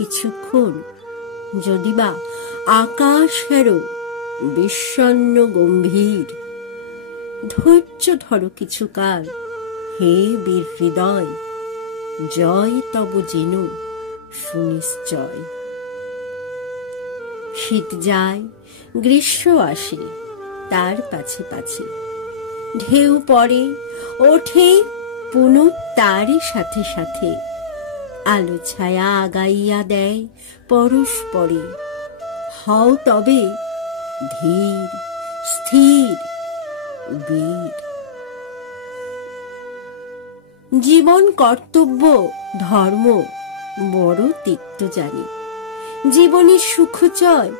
কিছুক্ষণ, যদিবা আকাশেরও বিষণ্ণ গম্ভীর। ধৈর্য ধরো কিছুকাল, হে বীর হৃদয়, জয় তব যেন সুনিশ্চয়। শীত যায়, গ্রীষ্ম আসে, তার পাছে পাছে ঢেউ পড়ে, ওঠে পুনঃ তারই সাথে সাথে। আলো ছায়া আগাইয়া দেয় পরস্পরে। হও তবে ধীর স্থির বীর। জীবন কর্তব্য ধর্ম বড় তিক্ত জানি। জীবনের সুখচয়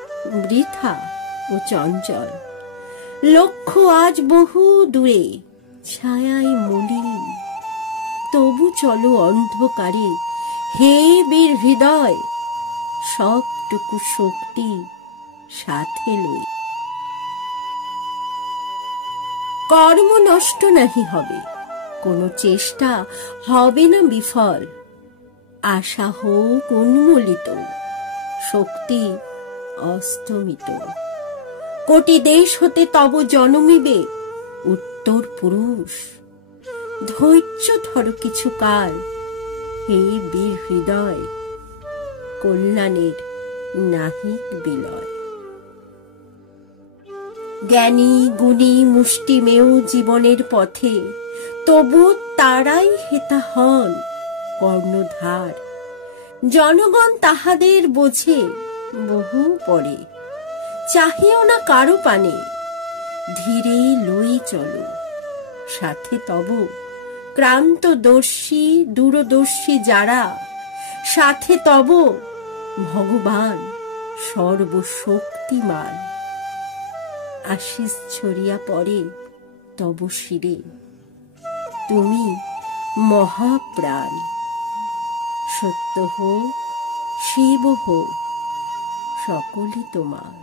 বৃথা ও চঞ্চল। লক্ষ্য আজ বহু দূরে, ছায়ায় মলিন। তবু চলো অন্ধকারে, হে বীর হৃদয়, সবটুকু শক্তি সাথে লই। কর্ম নষ্ট নাহি হবে, কোনো চেষ্টা হবে না বিফল। আশা হোক উন্মূলিত, শক্তি অস্তমিত। কোটি দেশ হতে তব জন্মিবে উত্তর পুরুষ। ধৈর্য ধরো কিছুকাল, হে বীর হৃদয়, কল্যাণের নাহিক বিলয়। জ্ঞানী গুণী মুষ্টিমেয় জীবনের পথে, তবু তারাই হেতা হন কর্ণধার। জনগণ তাহাদের বোঝে বহু পরে, চাহিও না কারো পানে, ধীরে লই চলো। সাথে তব ক্রান্তদর্শী দূরদর্শী যারা, সাথে তব ভগবান সর্বশক্তিমান। আশিস ছড়িয়া পড়ে তব শিরে, তুমি মহাপ্রাণ। সত্য হোক শিব হোক সকলই তোমার।